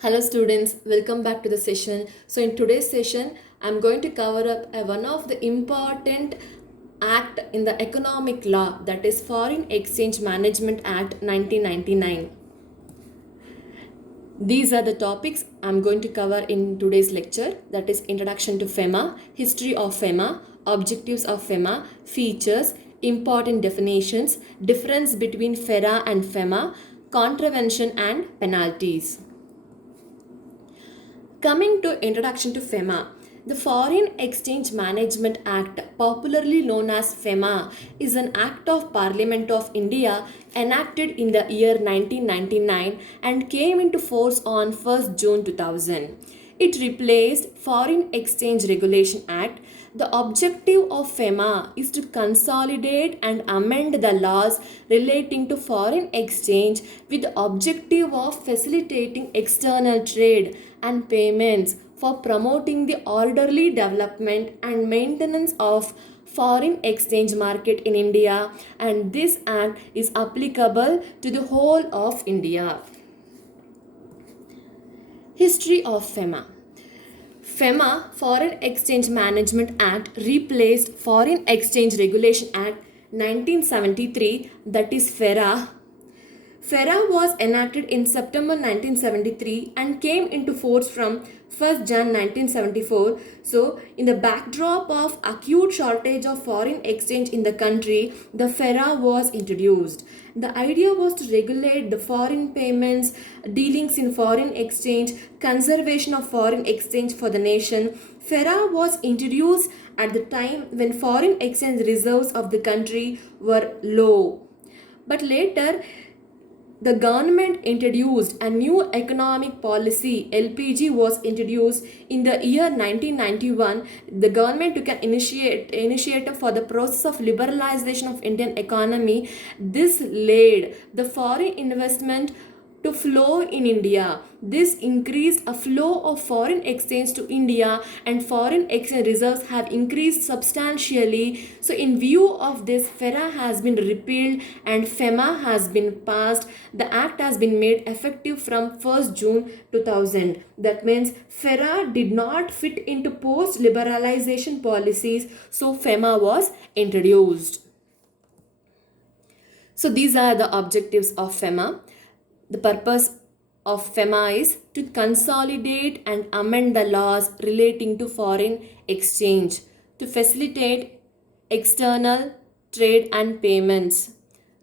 Hello students, welcome back to the session. So in today's session, I'm going to cover up one of the important act in the economic law, that is Foreign Exchange Management Act 1999. These are the topics I'm going to cover in today's lecture, that is Introduction to FEMA, History of FEMA, Objectives of FEMA, Features, Important Definitions, Difference between FERA and FEMA, Contravention and Penalties. Coming to Introduction to FEMA, the Foreign Exchange Management Act, popularly known as FEMA, is an act of Parliament of India enacted in the year 1999 and came into force on 1st June 2000. It replaced Foreign Exchange Regulation Act. The objective of FEMA is to consolidate and amend the laws relating to foreign exchange with the objective of facilitating external trade and payments for promoting the orderly development and maintenance of foreign exchange market in India, and this act is applicable to the whole of India. History of FEMA. FEMA, Foreign Exchange Management Act, replaced Foreign Exchange Regulation Act 1973, that is FERA. FERA was enacted in September 1973 and came into force from 1st Jan 1974. So, in the backdrop of acute shortage of foreign exchange in the country, the FERA was introduced. The idea was to regulate the foreign payments, dealings in foreign exchange, conservation of foreign exchange for the nation. FERA was introduced at the time when foreign exchange reserves of the country were low. But later, the government introduced a new economic policy. LPG was introduced in the year 1991. The government took an initiative for the process of liberalization of Indian economy. This led the foreign investment to flow in India. This increased a flow of foreign exchange to India, and foreign exchange reserves have increased substantially. So in view of this, FERA has been repealed and FEMA has been passed. The act has been made effective from 1st June 2000. That means FERA did not fit into post liberalization policies, so FEMA was introduced. So these are the objectives of FEMA. The purpose of FEMA is to consolidate and amend the laws relating to foreign exchange, to facilitate external trade and payments,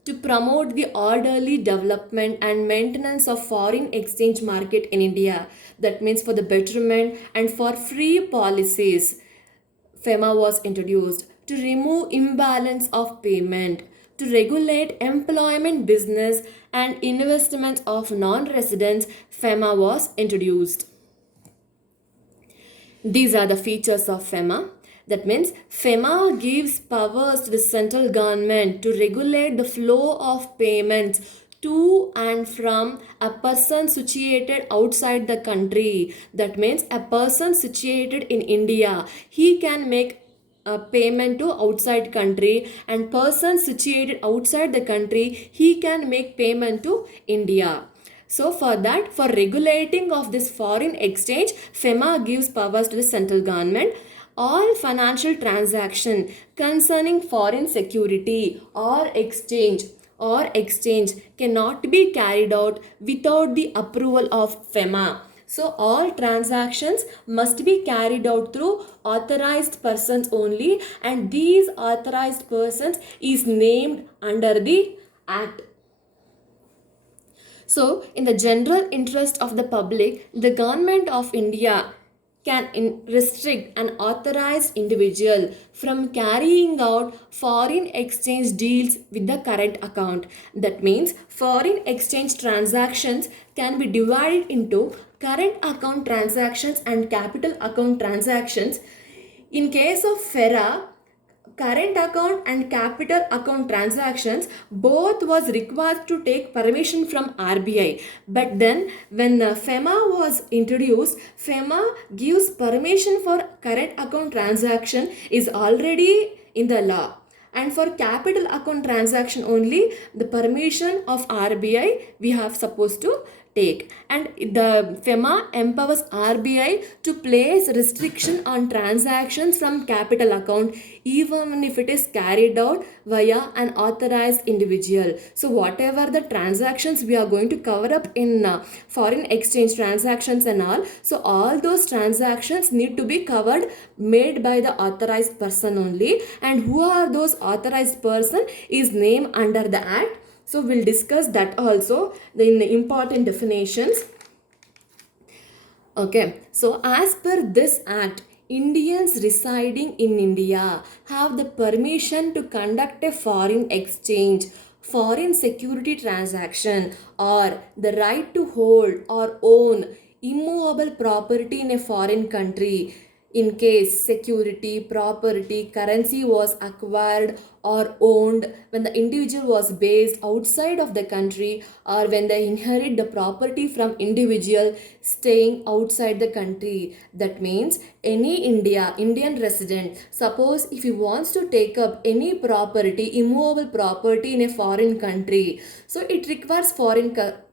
to promote the orderly development and maintenance of foreign exchange market in India. That means for the betterment and for free policies. FEMA was introduced to remove imbalance of payment, to regulate employment, business, and investment of non-residents. FEMA was introduced. These are the features of FEMA. That means FEMA gives powers to the central government to regulate the flow of payments to and from a person situated outside the country. That means a person situated in India, he can make a payment to outside country, and person situated outside the country, he can make payment to India. So for that, for regulating of this foreign exchange, FEMA gives powers to the central government. All financial transaction concerning foreign security or exchange cannot be carried out without the approval of FEMA. So all transactions must be carried out through authorized persons only, and these authorized persons is named under the act. So, in the general interest of the public, the government of India can restrict an authorized individual from carrying out foreign exchange deals with the current account. That means foreign exchange transactions can be divided into current account transactions and capital account transactions. In case of FERA, current account and capital account transactions both was required to take permission from RBI, but then when the FEMA was introduced, FEMA gives permission for current account transaction is already in the law, and for capital account transaction only the permission of RBI we have supposed to take. And the FEMA empowers RBI to place restriction on transactions from capital account even if it is carried out via an authorized individual. So whatever the transactions we are going to cover up in foreign exchange transactions and all, so all those transactions need to be covered made by the authorized person only. And who are those authorized person is named under the act. So we'll discuss that also in the important definitions. Okay, so as per this act, Indians residing in India have the permission to conduct a foreign exchange, foreign security transaction, or the right to hold or own immovable property in a foreign country in case security, property, currency was acquired or owned when the individual was based outside of the country, or when they inherit the property from individual staying outside the country. That means any Indian resident, suppose if he wants to take up any property, immovable property in a foreign country, so it requires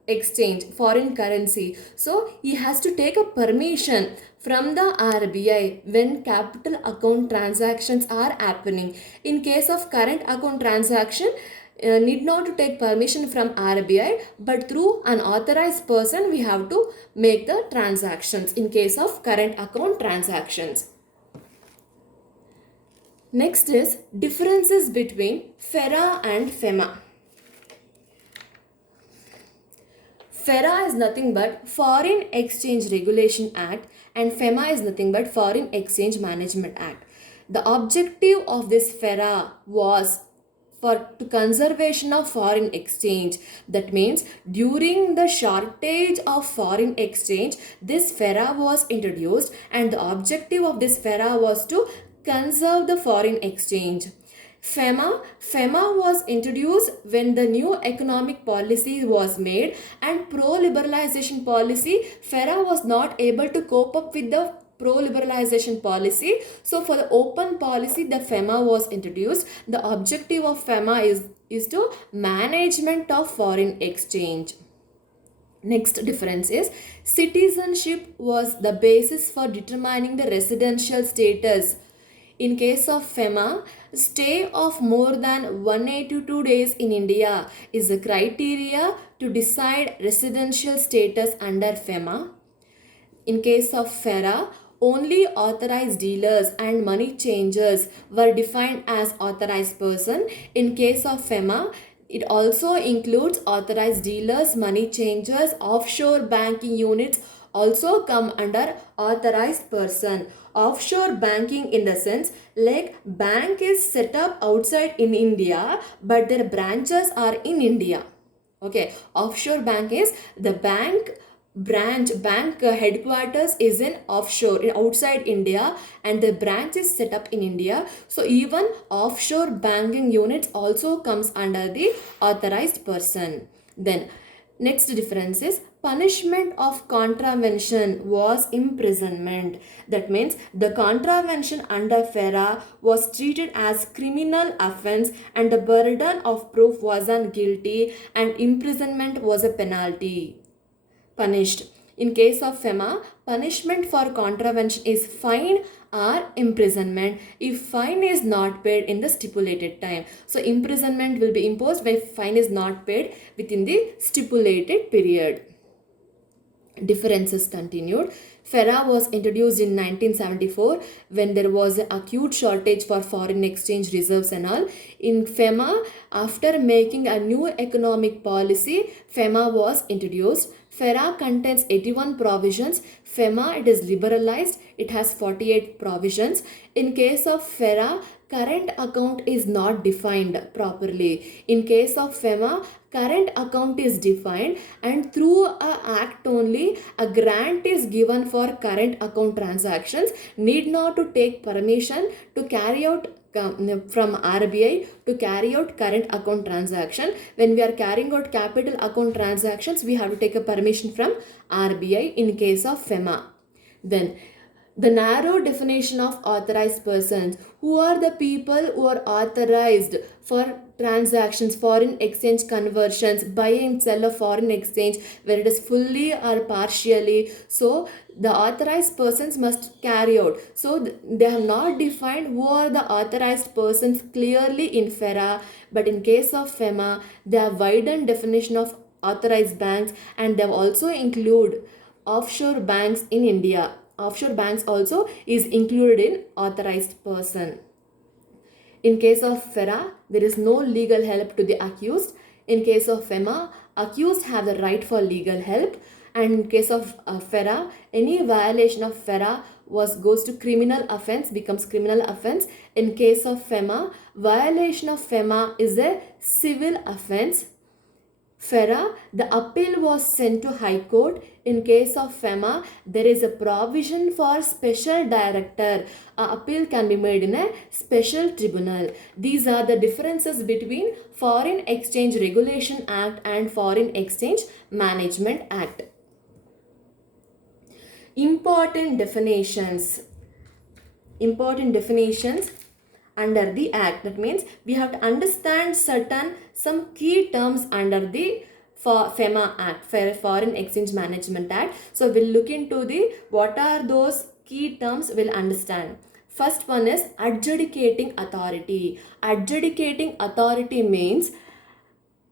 exchange, foreign currency. So he has to take a permission from the RBI when capital account transactions are happening. In case of current account transaction, need not to take permission from RBI, but through an authorized person we have to make the transactions in case of current account transactions. Next is differences between FERA and FEMA. FERA is nothing but Foreign Exchange Regulation Act and FEMA is nothing but Foreign Exchange Management Act. The objective of this FERA was for to conservation of foreign exchange. That means during the shortage of foreign exchange, this FERA was introduced and the objective of this FERA was to conserve the foreign exchange. FEMA was introduced when the new economic policy was made and pro-liberalization policy. FERA was not able to cope up with the pro-liberalization policy. So for the open policy, the FEMA was introduced. The objective of FEMA is to management of foreign exchange. Next difference is citizenship was the basis for determining the residential status. In case of FEMA, stay of more than 182 days in India is a criteria to decide residential status under FEMA. In case of FERA, only authorized dealers and money changers were defined as authorized person. In case of FEMA, it also includes authorized dealers, money changers, offshore banking units also come under authorized person. Offshore banking in the sense like bank is set up outside in India but their branches are in India. Okay, offshore bank is the bank headquarters is in offshore outside India and the branch is set up in India. So even offshore banking units also comes under the authorized person. Then next difference is punishment of contravention was imprisonment. That means the contravention under FERA was treated as criminal offense and the burden of proof was on guilty and imprisonment was a penalty. Punished. In case of FEMA, punishment for contravention is fine or imprisonment if fine is not paid in the stipulated time. So imprisonment will be imposed when fine is not paid within the stipulated period. Differences continued. FERA was introduced in 1974 when there was an acute shortage for foreign exchange reserves and all. In FEMA, after making a new economic policy, FEMA was introduced. FERA contains 81 provisions. FEMA, it is liberalized. It has 48 provisions. In case of FERA, current account is not defined properly. In case of FEMA, current account is defined and through a act only a grant is given for current account transactions. Need not to take permission to carry out from RBI to carry out current account transaction. When we are carrying out capital account transactions, we have to take a permission from RBI in case of FEMA. Then The narrow definition of authorized persons. Who are the people who are authorized for transactions, foreign exchange conversions, buy and sell of foreign exchange, where it is fully or partially. So the authorized persons must carry out. So they have not defined who are the authorized persons clearly in FERA, but in case of FEMA, they have widened definition of authorized banks, and they have also include offshore banks in India. Offshore banks also is included in authorized person. In case of FERA, there is no legal help to the accused. In case of FEMA, accused have the right for legal help. And in case of FERA, any violation of FERA goes to criminal offense, becomes criminal offense. In case of FEMA, violation of FEMA is a civil offense. FERA, the appeal was sent to High Court. In case of FEMA, there is a provision for special director. Appeal can be made in a special tribunal. These are the differences between Foreign Exchange Regulation Act and Foreign Exchange Management Act. Important definitions. Important definitions under the act. That means we have to understand some key terms under the FEMA Act, Foreign Exchange Management Act. So we'll look into the what are those key terms, we'll understand. First one is adjudicating authority. Adjudicating authority means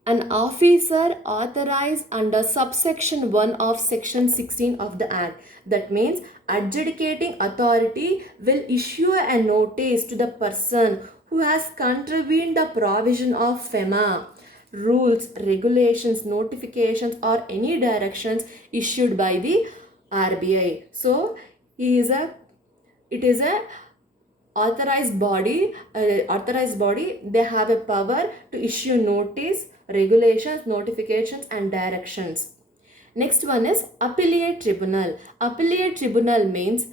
an officer authorized under subsection 1 of section 16 of the act. That means adjudicating authority will issue a notice to the person who has contravened the provision of FEMA rules, regulations, notifications, or any directions issued by the RBI. So it is a authorized body. They have a power to issue notice, regulations, notifications, and directions. Next one is appellate tribunal. Appellate tribunal means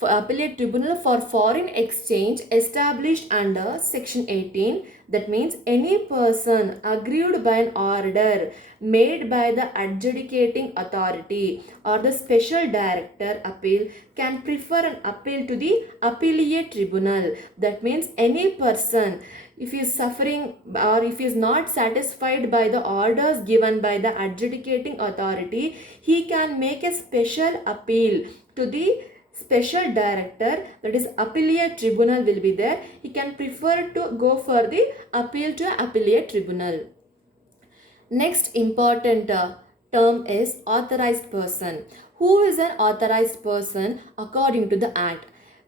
appellate tribunal for foreign exchange established under section 18. That means any person aggrieved by an order made by the adjudicating authority or the special director appeal can prefer an appeal to the appellate tribunal. That means any person, if he is suffering or if he is not satisfied by the orders given by the adjudicating authority, he can make a special appeal to the special director, that is appellate tribunal will be there. He can prefer to go for the appeal to appellate tribunal. Next important term is authorized person. Who is an authorized person according to the act?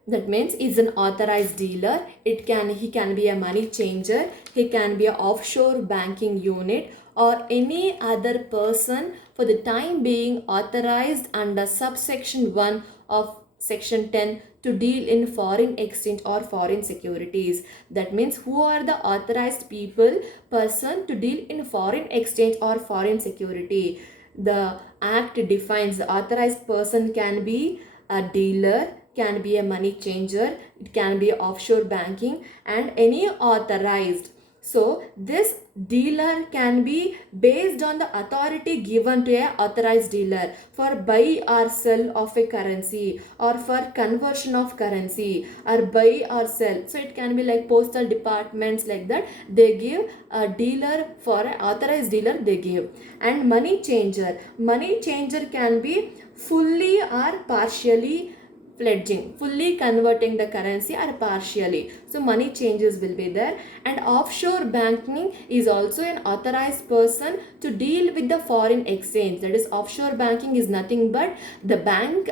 That means is an authorized dealer. He can be a money changer. He can be an offshore banking unit or any other person for the time being authorized under subsection 1 of section 10 to deal in foreign exchange or foreign securities. That means who are the authorized person to deal in foreign exchange or foreign security. The act defines the authorized person can be a dealer, can be a money changer, it can be offshore banking, and any authorized. So this dealer can be based on the authority given to a authorized dealer for buy or sell of a currency or for conversion of currency or buy or sell. So it can be like postal departments like that. They give a dealer for an authorized dealer they give. And money changer. Money changer can be fully or partially pledging, fully converting the currency or partially. So money changes will be there. And offshore banking is also an authorized person to deal with the foreign exchange. That is, offshore banking is nothing but the bank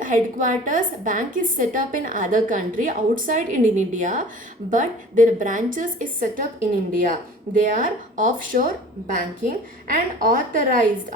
is set up in other country outside in India, but their branches is set up in India. They are offshore banking. And authorized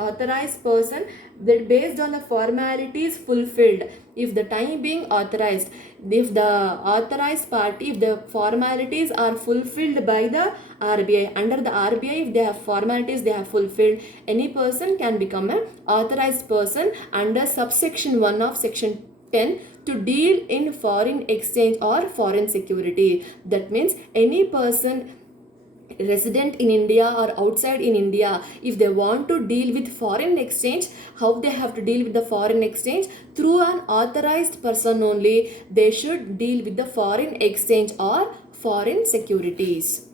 person that based on the formalities fulfilled, if the time being authorized, if the authorized party, if the formalities are fulfilled by the RBI, under the RBI, if they have formalities they have fulfilled, any person can become an authorized person under subsection 1 of section 10 to deal in foreign exchange or foreign security. That means any person resident in India or outside in India, if they want to deal with foreign exchange, how they have to deal with the foreign exchange? Through an authorized person only, they should deal with the foreign exchange or foreign securities.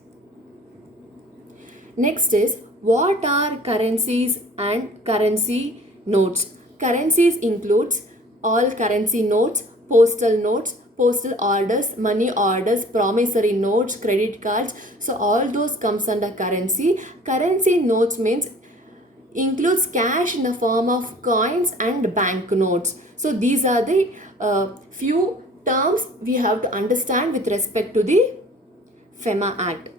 Next is, what are currencies and currency notes? Currencies includes all currency notes, postal orders, money orders, promissory notes, credit cards. So all those comes under currency. Currency notes means includes cash in the form of coins and banknotes. So these are the few terms we have to understand with respect to the FEMA Act.